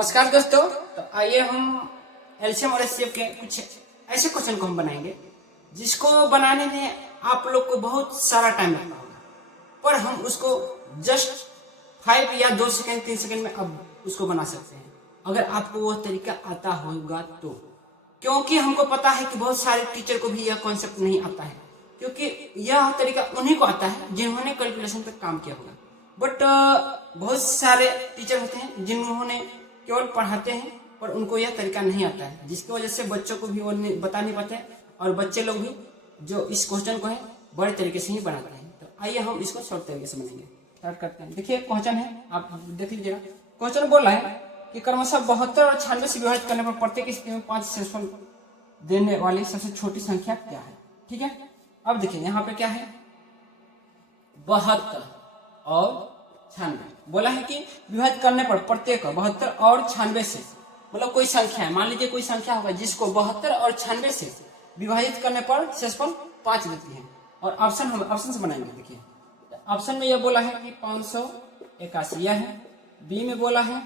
नमस्कार दोस्तों। तो आइए हम एलसीएम और एचसीएफ के कुछ ऐसे क्वेश्चन को हम बनाएंगे जिसको बनाने में आप लोग को बहुत सारा टाइम लगना होगा, पर हम उसको जस्ट 5 या 2 सेकंड 3 सेकंड में अब उसको बना सकते हैं अगर आपको वो तरीका आता होगा तो। क्योंकि हमको पता है कि बहुत सारे टीचर को भी यह कॉन्सेप्ट नहीं आता है, क्योंकि यह तरीका उन्हीं को आता है जिन्होंने कैलकुलेशन पर काम किया होगा। बट बहुत सारे टीचर होते हैं जिन्होंने केवल पढ़ाते हैं पर उनको यह तरीका नहीं आता है, जिसकी वजह से बच्चों को भी वो बता नहीं पाते और बच्चे लोग भी जो इस क्वेश्चन को है बड़े तरीके से ही बनाते हैं। तो आइए हम इसको शॉर्ट तरीके से बनाएंगे। स्टार्ट करते हैं। देखिए क्वेश्चन है, आप देख लीजिएगा। क्वेश्चन बोल रहा है कि क्रमशः 72 और 96 से विभाजित करने पर प्रत्येक स्थिति में 5 शेषफल देने वाली सबसे छोटी संख्या क्या है। ठीक है, अब देखिए यहाँ पे क्या है, 72 और 96 बोला है कि विभाजित करने पर प्रत्येक 72 और 96 से, मतलब कोई संख्या है, मान लीजिए कोई संख्या होगा जिसको 72 और 96 से विभाजित करने पर शेषफल 5 देती है। और ऑप्शन हम ऑप्शन से बनाएंगे। देखिए ऑप्शन में यह बोला है कि 581 यह है, बी में बोला है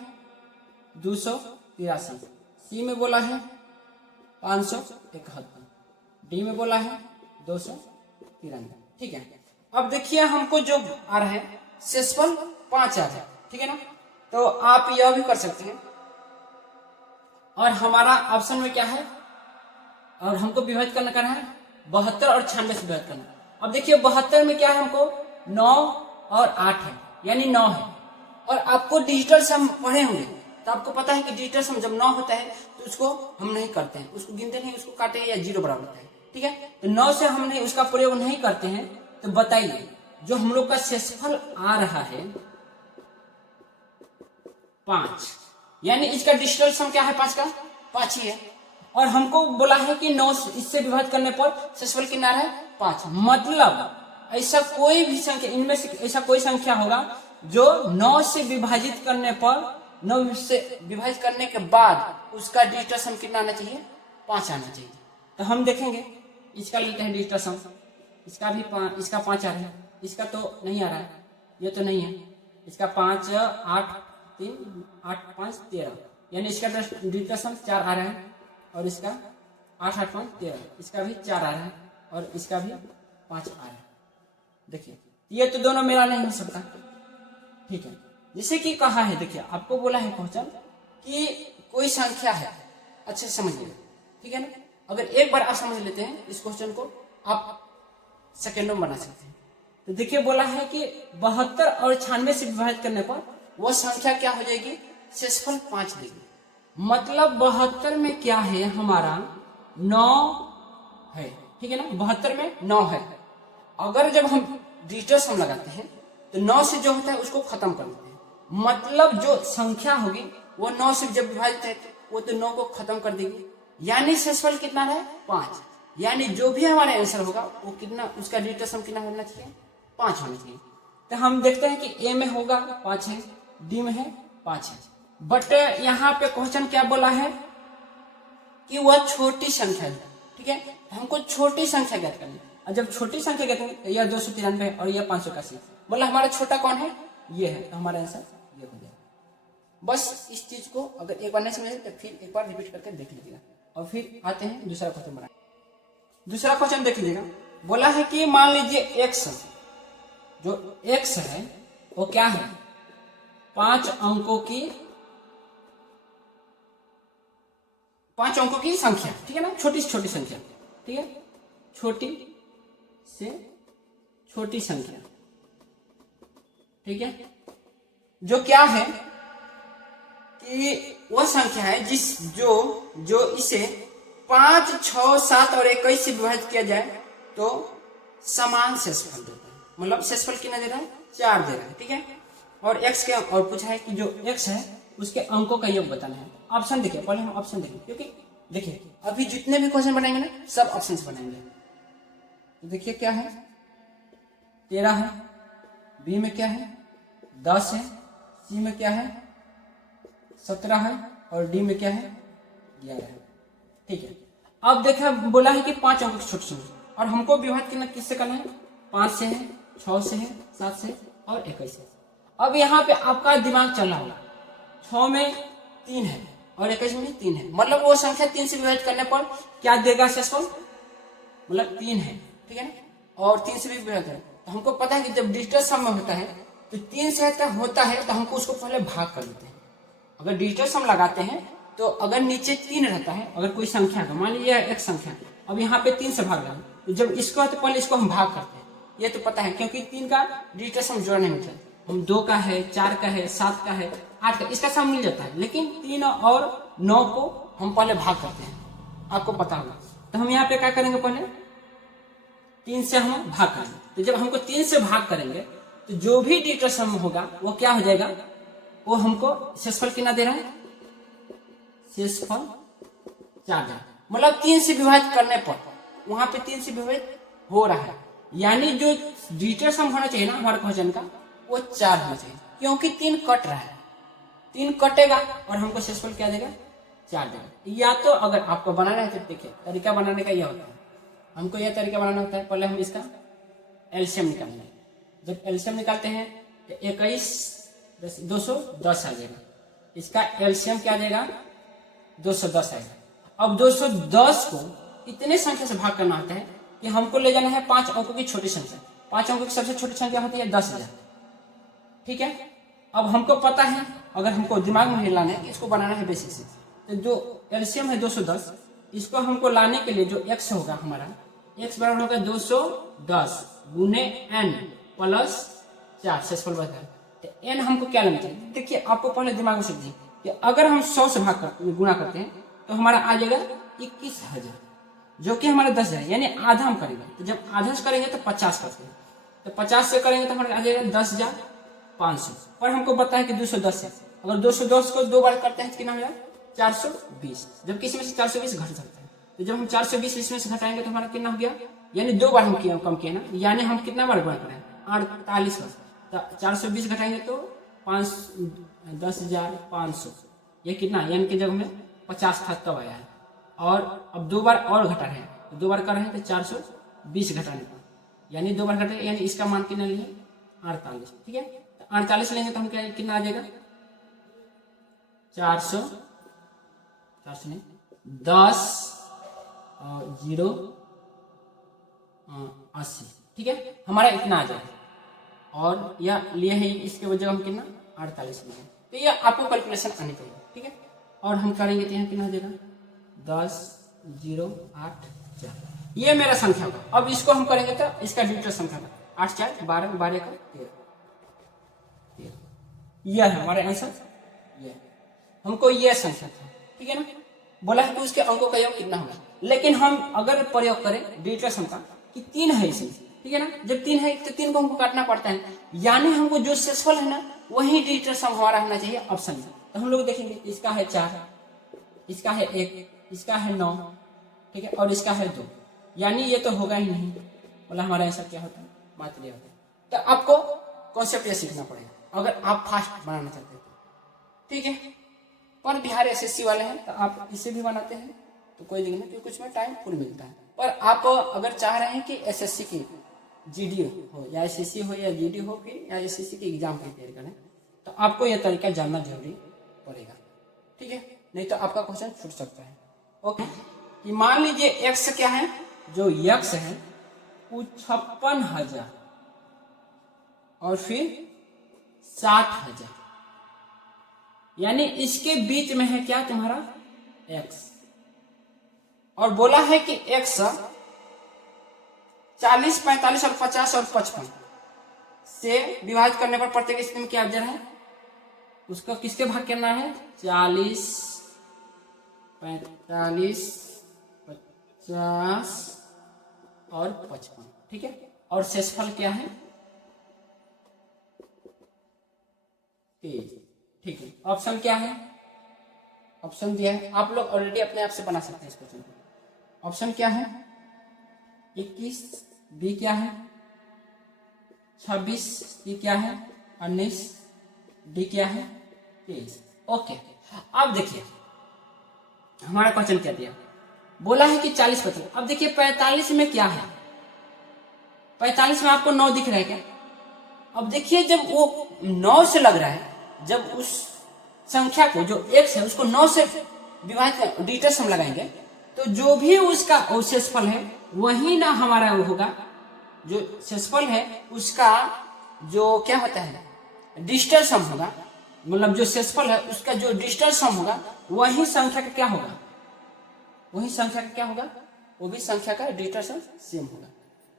283, सी में बोला है 571, डी में बोला है 293। ठीक है, अब देखिए हमको जो आ रहा है शेषफल 5 आ रहा है। ठीक है ना, तो आप यह भी कर सकते हैं। और हमारा ऑप्शन में क्या है, और हमको विभाजित करना है 72 और 96 से विभाजित करना। अब देखिए 72 में क्या है, हमको 9 और 8 है, यानी 9 है। और आपको डिजिटल सम पढ़े होंगे तो आपको पता है कि डिजिटल सम जब 9 होता है तो उसको हम नहीं करते हैं, उसको गिनते नहीं, उसको काटेंगे या 0 बराबर होता है। ठीक है, तो 9 से हम नहीं उसका प्रयोग नहीं करते हैं। तो बताइए जो हम लोग का शेषफल आ रहा है 5, यानी इसका डिजिटल सम क्या है, 5 का 5 ही है। और हमको बोला है कि 9 इससे विभाजित करने पर शेषफल कितना है 5। मतलब ऐसा कोई भी संख्या, इनमें से ऐसा कोई संख्या होगा जो 9 से विभाजित करने पर, 9 से विभाजित करने के बाद उसका डिजिटल सम कितना आना चाहिए, 5 आना चाहिए। तो हम देखेंगे, इसका लेते हैं डिजिटल सम, इसका भी 5, इसका 5 आ रहा है, इसका तो नहीं आ रहा है, ये तो नहीं है, इसका 5 8 3 8 5 13, यानी इसका डिजिटल सम 4 आ रहा है। और इसका 8 8 5 13, इसका भी 4 आ रहा है और इसका भी 5 आ रहा है। देखिए ये तो दोनों मेरा नहीं हो सकता। ठीक है, जैसे कि कहा है, देखिए आपको बोला है क्वेश्चन कि कोई संख्या है, अच्छे से समझिए। ठीक है ना, अगर एक बार आप समझ लेते हैं इस क्वेश्चन को, आप सेकेंडों में बना सकते हैं। तो देखिए बोला है कि 72 और 96 से विभाजित करने पर वह संख्या क्या हो जाएगी, शेषफल 5 देगी। मतलब 72 में क्या है, हमारा 9 है। ठीक है ना, 72 में 9 है। अगर जब हम डिजिटल सम लगाते हैं तो 9 से जो होता है उसको खत्म कर देते हैं। मतलब जो संख्या होगी वो 9 से जब विभाजित है वो तो 9 को खत्म कर देगी, यानी शेषफल कितना है 5। यानी जो भी हमारा आंसर होगा वो कितना, उसका डिजिटल सम कितना होना चाहिए, 5 होना चाहिए। तो हम देखते हैं कि ए में होगा 5 है, डी में है 5 है। बट यहाँ पे क्वेश्चन क्या बोला है कि वह छोटी संख्या है। ठीक है, हमको छोटी संख्या ज्ञात करनी है। और जब छोटी संख्या ज्ञात करेंगे, यह 293 है और यह 581, बोला हमारा छोटा कौन है, ये है, तो हमारा आंसर ये हो जाएगा। बस इस चीज को अगर एक बार नहीं समझे तो फिर एक बार रिपीट करके देख लीजिएगा। और फिर आते हैं दूसरा क्वेश्चन बनाए। दूसरा क्वेश्चन देख लीजिएगा। बोला है कि मान लीजिए एक्स, जो एक्स है वो क्या है, 5 अंकों की संख्या। ठीक है ना, छोटी से छोटी संख्या। ठीक है, छोटी से छोटी संख्या। ठीक है, जो क्या है कि वह संख्या है जो इसे 5 6 7 और 21 से विभाजित किया जाए तो समान शेषफल देता है। मतलब शेषफल कितना दे रहा है, 4 दे रहा है। ठीक है, और एक्स के, और पूछा है कि जो एक्स है उसके अंकों का योग बताना है। ऑप्शन देखिए, पहले हम ऑप्शन देखें, क्योंकि देखिए अभी जितने भी क्वेश्चन बनाएंगे ना सब ऑप्शन से बनाएंगे। तो देखिए क्या है, 13 है, बी में क्या है 10 है, सी में क्या है 17 है और डी में क्या है 11 है। ठीक है, अब देखा बोला है कि 5 अंकों की छोटी संख्या, और हमको विभाजित करना किससे करना है, 5 से है, 6 से है, 7 से और 21 से। अब यहाँ पे आपका दिमाग चलना होगा, 6 में 3 है और 21 में 3 है, मतलब वो संख्या 3 से विभाजित करने पर क्या देगा शेषफल, मतलब 3 है, ठीक है ना, और 3 से भी विभाजित है। तो हमको पता है कि जब डिजिटल सम में होता है तो 3 से होता है तो हमको उसको पहले भाग कर देते हैं। अगर डिजिटल सम लगाते हैं तो अगर नीचे 3 रहता है, अगर कोई संख्या का मान लीजिए एक संख्या, अब यहाँ पे 3 से भाग रहा है, तो जब इसको है तो पहले इसको हम भाग करते हैं, ये तो पता है क्योंकि 3 का डिजिटल सम जोड़ा नहीं मिलता है। हम 2 का है, 4 का है, 7 का है, 8 का, इसका सम मिल जाता है, लेकिन 3 और 9 को हम पहले भाग करते हैं, आपको पता होगा। तो हम यहाँ पे क्या करेंगे, पहले 3 से हम भाग करेंगे। तो जब हमको 3 से भाग करेंगे तो जो भी डिजिटल सम होगा वो क्या हो जाएगा, वो हमको शेषफल कितना दे रहा है, शेषफल 4, मतलब 3 से विभाजित करने पर वहां पे 3 से विभाजित हो रहा है, यानी जो डिजिटल सम होना चाहिए ना हमारे क्वेश्चन का वो 4 होना चाहिए, क्योंकि 3 कट रहा है, 3 कटेगा और हमको शेषफल क्या देगा, 4 देगा। या तो अगर आपको बनाना है तो देखिए तरीका बनाने का यह होता है, हमको यह तरीका बनाना होता है, पहले हम इसका एलसीएम निकालना है। जब एलसीएम निकालते हैं तो 21 210 आ जाएगा, इसका एलसीएम क्या देगा, 210 आएगा। अब 210 को इतने संख्या से भाग करना होता है कि हमको ले जाना है 5 अंकों की छोटी संख्या, 5 अंकों की सबसे छोटी संख्या होती है 10,000, ठीक है। अब हमको पता है, अगर हमको दिमाग में लाना है कि इसको बनाना है बेसिक से, तो जो एलसीएम है 210, इसको हमको लाने के लिए जो x होगा हमारा, x बराबर होगा 210 गुने n प्लस 4 शेषफल बचा है। तो n हमको क्या लेना चाहिए, देखिए आपको पहले दिमाग में समझिए कि अगर हम 100 से गुणा करते हैं तो हमारा आ जाएगा 21,000, जो कि हमारा 10,000, यानी आधा हम करेंगे। तो जब आधा से करेंगे तो 50 करते हैं, तो 50 से करेंगे तो हमारा आ जाएगा 10,500, पर हमको पता है कि 210 है, अगर 210 को 2 बार करते हैं तो कितना हो जाएगा 420, जब किसी में से 420 घट सकता है, तो जब हम 420 इसमें से घटाएंगे तो हमारा कितना हो गया, यानी 2 बार हम कम किए ना, यानी हम कितना बार गुणा करें, 48 बार। तो 420 घटाएंगे तो 10,500, ये कितना n की जगह में 50 था तब आया है, और अब 2 बार और घटा रहे हैं, तो 2 बार कर रहे हैं तो 420 घटाने पर, यानी 2 बार घटे, यानी इसका मान कितना लिए 48, ठीक है। तो 48 लेंगे तो हम क्या कितना आ जाएगा 410 और 0 80, ठीक है, हमारा इतना आ जाएगा। और यह लिए है इसके वजह हम कितना 48 लिए, तो ये आपको कैलकुलेशन आनी चाहिए, ठीक है। और हम करेंगे तो यहाँ कितना हो जाएगा 10 0 8 4, ये मेरा संख्या होगा। अब इसको हम करेंगे तो इसका डिजिटल संख्या 8 4 12 12 का 13, यह है हमारा आंसर, ये हमको यह संख्या था, ठीक है ना। बोला है कि उसके अंकों का योग कितना होगा, लेकिन हम अगर प्रयोग करें डिजिटल सम का कि 3 है इसमें, ठीक है ना, जब 3 है तो 3 को हमको काटना पड़ता है, यानी हमको जो शेषफल है ना वही डिजिटल सम हमारा होना चाहिए ऑप्शन में। तो हम लोग देखेंगे इसका है 4, इसका है 1, इसका है 9, ठीक है, और इसका है 2, यानी ये तो होगा ही नहीं, बोला हमारा आंसर क्या होता है, मात्र ये होता है। तो आपको कॉन्सेप्ट ये सीखना पड़ेगा अगर आप फास्ट बनाना चाहते हैं, ठीक है। पर बिहार एसएससी वाले हैं तो आप इसे भी बनाते हैं तो कोई दिक्कत नहीं, क्योंकि कुछ में टाइम फुल मिलता है। पर आप अगर चाह रहे हैं कि एसएससी की जीडी हो या एसएससी हो या जीडी हो फिर या एसएससी की एग्जाम की तैयारी करें, तो आपको यह तरीका जानना जरूरी पड़ेगा, ठीक है, नहीं तो आपका क्वेश्चन छूट सकता है। ओके, कि मान लीजिए एक्स क्या है, जो एक्स है वो 56,000 और फिर 60,000, यानी इसके बीच में है क्या तुम्हारा x, और बोला है कि x 40 45 और 50 और 55 से विभाजित करने पर प्रत्येक स्थिति में क्या है, उसको किसके भाग करना है, 40 45 50 और 55, ठीक है। और शेषफल क्या है 23, ठीक है। ऑप्शन क्या है, ऑप्शन दिया है, आप लोग ऑलरेडी अपने आप से बना सकते हैं इस क्वेश्चन को। ऑप्शन क्या है 21, बी क्या है 26, सी क्या है 19, डी क्या है 23। ओके, अब देखिए हमारा क्वेश्चन क्या दिया, बोला है कि 40 45। अब देखिए 45 में क्या है, 45 में आपको 9 दिख रहा है क्या। अब देखिए जब वो 9 से लग रहा है, जब उस संख्या को जो x है उसको 9 से विभाजित डिजिटल सम लगाएंगे तो जो भी उसका शेषफल है वही ना हमारा वो होगा, जो शेषफल है उसका जो क्या होता है डिजिटल सम होगा, मतलब जो शेषफल है उसका जो डिजिटल सम होगा वही संख्या का क्या होगा, वही संख्या का क्या होगा, वो भी संख्या का डिजिटल सम सेम होगा।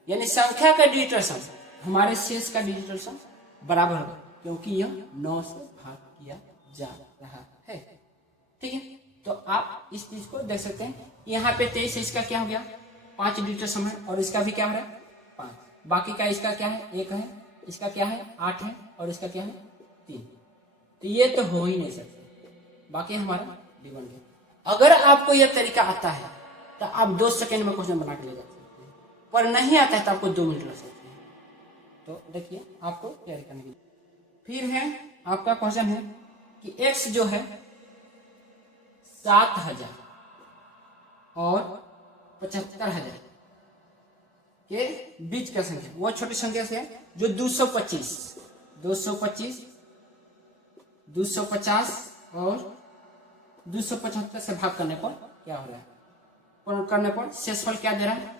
यानी संख्या का डिजिटल सम हमारे शेष का डिजिटल सम बराबर होगा, क्योंकि यह 9 से भाग किया जा रहा है। ठीक है, तो आप इस चीज को देख सकते हैं। यहाँ पे 23 इसका क्या हो गया 5 डिजिटल सम है, और इसका भी क्या हो रहा है 5, बाकी का इसका क्या है 1 है, इसका क्या है 8 है, और इसका क्या है 3। तो ये तो हो ही नहीं सकते, बाकी हमारा D1 गया। अगर आपको यह तरीका आता है तो आप 2 सेकेंड में क्वेश्चन बना के ले जा सकते हैं, पर नहीं आता है तो आपको 2 मिनट लग सकते हैं। तो देखिए आपको तैयारी करने की। फिर है आपका क्वेश्चन है कि x जो है 7000 और 75,000 के बीच का संख्या, वो छोटी संख्या से है जो 225, 250 और 275 से भाग करने पर क्या हो रहा है, करने पर शेषफल क्या दे रहा है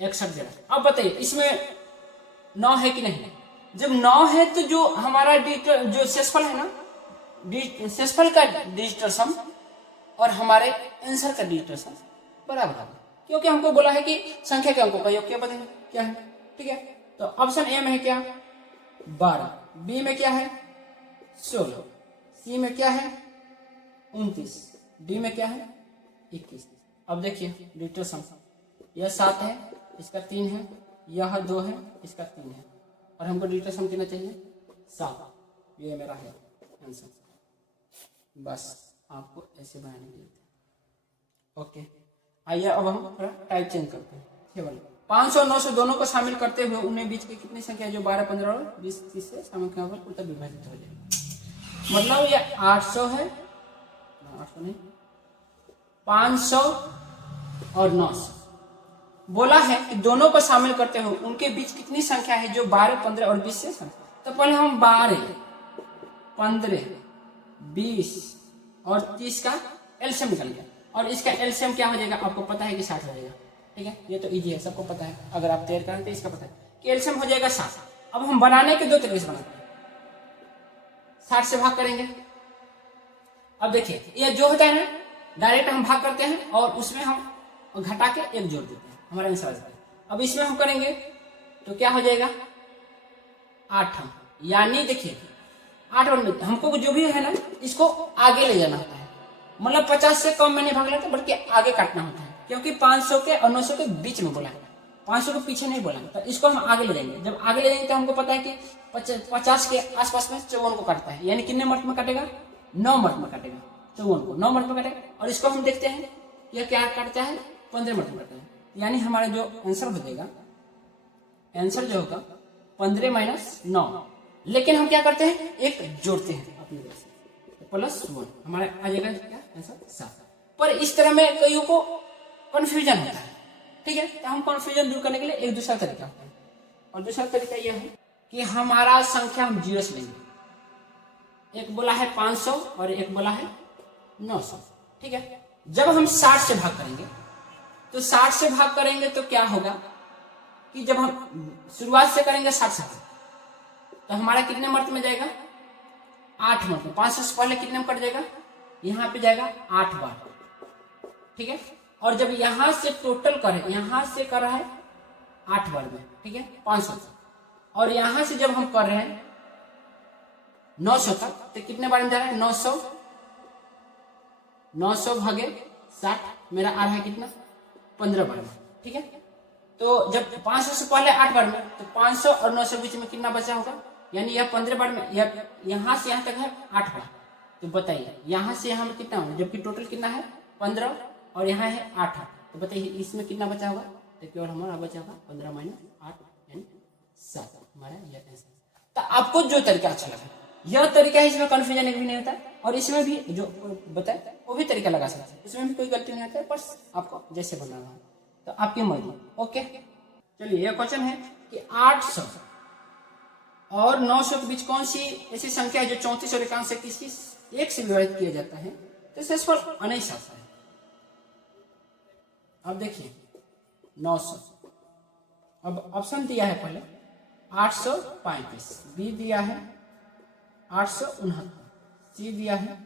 61 दे रहा है। अब बताइए इसमें 9 है कि नहीं, जब 9 है तो जो हमारा जो शेषफल है ना, शेषफल का डिजिटल सम और हमारे आंसर का डिजिटल सम बराबर है, क्योंकि हमको बोला है कि संख्या के अंकों का योग क्या बताएंगे क्या है। ठीक है, तो ऑप्शन ए में है क्या 12, बी में क्या है 16, सी में क्या है 29, डी में क्या है 21। अब देखिए डिजिटल सम, यह 7 है, इसका 3 है, यह 2 है, इसका 3 है, और हमको डिजिटल सम कितना चाहिए 7। ये मेरा है आंसर। बस आपको ऐसे बनाने के लिए। ओके, आइए अब हम थोड़ा टाइप चेंज करते हैं। केवल 500 और 900 दोनों को शामिल करते हुए उन्हें बीच की कितनी संख्या जो 12, 15 और 20, 30 से शामिल करने पर उत्तर विभाजित हो जाएगा। मतलब ये 800 है, 800 नहीं 500 और 900 बोला है कि दोनों को शामिल करते हुए उनके बीच कितनी संख्या है जो 12, 15 और 20 से शामिल। तो पहले हम 12, 15, 20 और 30 का एलसीएम निकल गया, और इसका एलसीएम क्या हो जाएगा आपको पता है कि 60 हो जाएगा। ठीक है, ये तो इजी है, सबको पता है, अगर आप तैयार करें तो इसका पता है कि एलसीएम हो जाएगा 60। अब हम बनाने के 2 तरीके से बनाते हैं, 60 से भाग करेंगे। अब देखिए ये जो होता है ना डायरेक्ट हम भाग करते हैं और उसमें हम घटा के 1 जोड़ देते हैं, हमारा आंसर आ जाता है। अब इसमें हम करेंगे तो क्या हो जाएगा 8, यानी देखिए 8 और हमको जो भी है ना इसको आगे ले जाना होता है, मतलब 50 से कम में नहीं भाग लेते बल्कि आगे काटना होता है, क्योंकि 500 के और 900 के बीच में बोला है, 500 के पीछे नहीं बोला, तो इसको हम आगे ले जाएंगे। जब आगे ले जाएंगे तो हमको पता है कि 50 के आसपास में 54 को काटता है, यानी कितने मर्त में काटेगा 9 मर्त में काटेगा, 54 को 9 मर्त में काटेगा। और इसको हम देखते हैं यह क्या काटता है 15 मर्त में काटता है, यानी हमारा जो आंसर हो जाएगा, आंसर जो होगा 15 माइनस 9, लेकिन हम क्या करते हैं 1 जोड़ते हैं अपनी तरफ से, +1 हमारा आ जाएगा क्या आंसर 7। पर इस तरह में कईयों को कंफ्यूजन होता है। ठीक है, तो हम कंफ्यूजन दूर करने के लिए एक दूसरा तरीका होता है, और दूसरा तरीका यह है कि हमारा संख्या हम 0 से लेंगे। एक बोला है 500 और एक बोला है 900। ठीक है, जब हम 60 से भाग करेंगे तो 60 से भाग करेंगे तो क्या होगा कि जब हम शुरुआत से करेंगे 60 से तो हमारा कितने मर्त में जाएगा 8 मर्त में। 500 से पहले कितने में कट जाएगा, यहाँ पे जाएगा 8 बार। ठीक है, और जब यहां से टोटल करें, यहां से कर रहा है 8 बार में, ठीक है 500 से, और यहां से जब हम कर रहे हैं 900 तक तो कितने बार में जा रहा है 900 भागे 60 मेरा आ रहा है कितना 15 बार में। ठीक है, तो जब 500 से पहले 8 बार में तो 500 और 900 के बीच में कितना बचा होगा, यानी यह 15 बार में, यहां से यहां तक है 8 बार। तो बताइए यहां से यहां में कितना होगा, जबकि टोटल कितना है 15 और यहाँ है 8, तो बताइए इसमें कितना बचा होगा, तो केवल हमारा बचा होगा 15 माइनस 8 यानी 7 हमारा यह आंसर। तो आपको जो तरीका अच्छा लगा यह तरीका है, इसमें कंफ्यूजन भी नहीं होता है, और इसमें भी जो बताए वो भी तरीका लगा सकते हैं, इसमें भी कोई गलती नहीं होता है, बस आपको जैसे बनाना है तो आपकी मर्जी। ओके, चलिए यह क्वेश्चन है कि 800 और 900 के बीच कौन सी ऐसी संख्या है जो 34 और 51 से किसी एक से विभाजित किया जाता है, तो शेषफल 19 आता है। अब देखिए 900, अब ऑप्शन दिया है पहले 835, बी दिया है 869, सी दिया है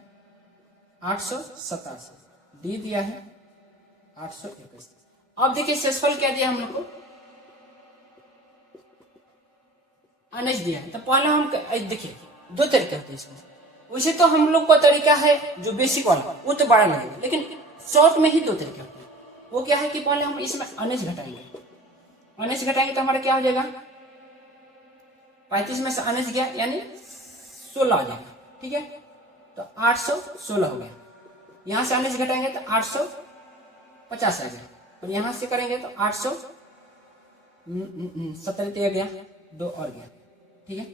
887, डी दिया है 821। अब देखिए शेषफल क्या दिया हम लोग को, 19 दिया है। तो पहले हम देखिए दो तरीके होते हैं इसमें। वैसे तो हम लोग का तरीका है जो बेसिक वाला वो तो बड़ा लगेगा, लेकिन शॉर्ट में ही दो तरीके होते हैं। वो क्या है कि पहले हम इसमें 19 घटाएंगे, 19 घटाएंगे तो हमारा क्या हो जाएगा, 35 में से 19 गया यानी 16 आ जाएगा, ठीक है। तो 816 हो गया। यहां से 19 घटाएंगे तो 850 आ गया, और यहां से करेंगे तो 870 गया, 2 और गया, ठीक है,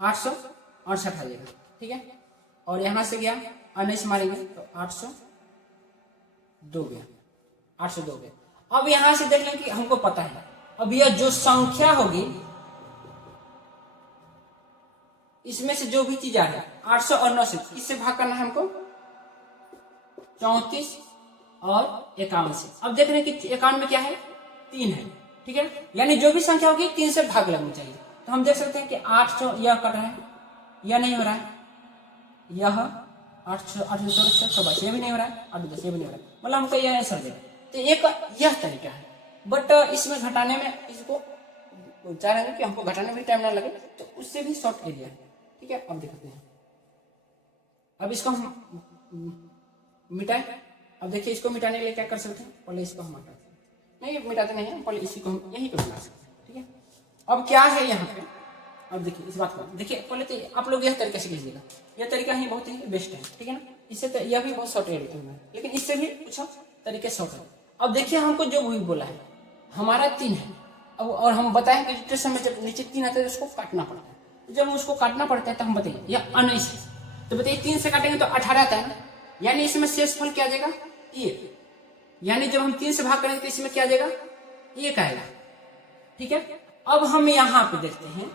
868 आ जाएगा, ठीक है। और यहां से गया 19 मारेंगे तो 802 गया, 802 गया। अब यहां से देख लें कि हमको पता है, अब यह जो संख्या होगी इसमें से जो भी चीज आ रहा है 800 और 900 किससे भाग करना है हमको, 34 और 51 से। अब देख रहे हैं कि 51 में क्या है, 3 है, ठीक है। यानी जो भी संख्या होगी 3 से भाग लगना चाहिए। तो हम देख सकते हैं कि 800 यह कट रहा है, यह नहीं हो रहा है, यह 800 ये भी नहीं हो रहा है, 810 ये भी नहीं हो रहा है, मतलब हमको यह आंसर देगा। तो एक यह तरीका है, बट इसमें घटाने में इसको चाह रहे हैं कि हमको घटाने में टाइम ना लगे, तो उससे भी शॉर्ट एरिया है, ठीक है। अब देखते हैं, अब इसको हम मिटाएं। अब देखिए इसको मिटाने के लिए क्या कर सकते हैं, पहले इसको हम हटाते हैं, नहीं मिटाते नहीं है, पहले इसी को हम यहीं पे बना सकते हैं, ठीक है। अब क्या है यहाँ पे, अब देखिए इस बात को देखिए, पहले तो आप लोग यह तरीके से लीजिएगा, यह तरीका ही बहुत ही बेस्ट है, ठीक है ना। इससे तो यह भी बहुत शॉर्ट एरिया है, लेकिन इससे भी कुछ तरीके शॉर्ट है। अब देखिए हमको जो भी बोला है हमारा 3 है, अब और हम बताएं कि डिस्ट्रेशन में जब नीचे 3 आता है तो उसको काटना पड़ता है। जब उसको काटना पड़ता है तो हम बताइए यह 19 है, तो बताइए 3 से काटेंगे तो 18 आता है ना, यानी इसमें शेषफल क्या आ जाएगा, 1। यानी जब हम 3 से भाग करेंगे तो इसमें क्या आ जाएगा, 1 आएगा, ठीक है। अब हम यहाँ पे देखते हैं,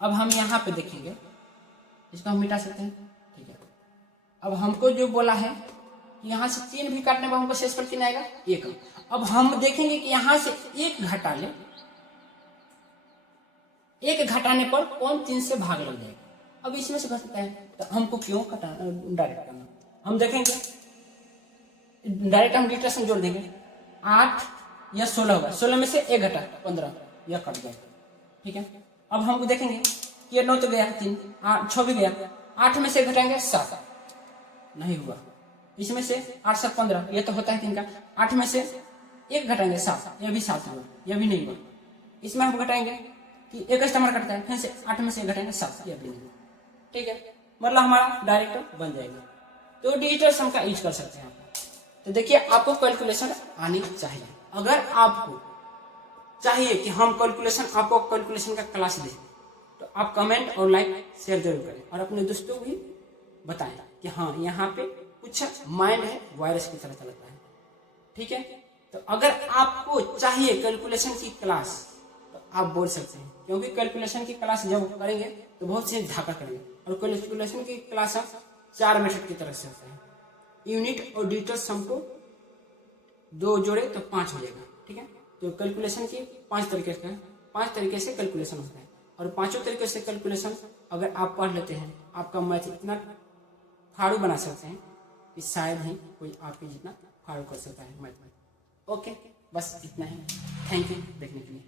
अब हम यहाँ पे देखेंगे, इसको हम मिटा सकते हैं, ठीक है। अब हमको जो बोला है यहाँ से 3 भी काटने पर हमको शेषफल कितना आएगा, 1। अब हम देखेंगे कि यहाँ से 1 घटा ले, 1 घटाने पर कौन 3 से भाग लग जाएगा। अब इसमें से घटता है तो हमको क्यों डायरेक्ट करना, हम देखेंगे डायरेक्ट हम डिट्रेशन जोड़ देंगे, 8 या 16 होगा, 16 में से 1 घटा 15, यह कट जाएगा, ठीक है। अब हम देखेंगे कि 9 तो गया, 3 8 6 भी गया, 8 में से घटाएंगे 7, नहीं हुआ। इसमें से 8 7 15, यह तो होता है 3 का, 8 में से 1 घटाएंगे 7, यह भी 7 हुआ, यह भी नहीं हुआ। इसमें हम घटाएंगे कि 1 कस्टमर कटता है, फिर से 8 में से 1 घटाएंगे 7, यह भी नहीं, ठीक है। मतलब हमारा डायरेक्ट बन जाएगा। तो डिजिटल सम का यूज कर सकते हैं आप। तो देखिए आपको कैलकुलेशन आनी चाहिए। अगर आपको चाहिए कि हम कैलकुलेशन, आपको कैलकुलेशन का क्लास दें, तो आप कमेंट और लाइक शेयर जरूर करें, और अपने दोस्तों को भी बताएं कि हाँ यहाँ पे कुछ माइंड है वायरस की तरह चलता है, ठीक है। तो अगर आपको चाहिए कैलकुलेशन की क्लास तो आप बोल सकते हैं, क्योंकि कैलकुलेशन की क्लास जब करेंगे तो बहुत से धाका करेंगे, और कैलकुलेशन की क्लास 4 मेथड की तरह से होता है। यूनिट और डिजिटल सम को 2 जोड़े तो 5 हो जाएगा, ठीक है। तो कैलकुलेशन की 5 तरीके से 5 तरीके से कैलकुलेशन होता है, और 5 तरीके से कैलकुलेशन अगर आप पढ़ लेते हैं, आपका मैथ इतना फाड़ू बना सकते हैं कि शायद ही कोई आपके जितना फाड़ू कर सकता है मैथ में। ओके, बस इतना ही। थैंक यू देखने के लिए।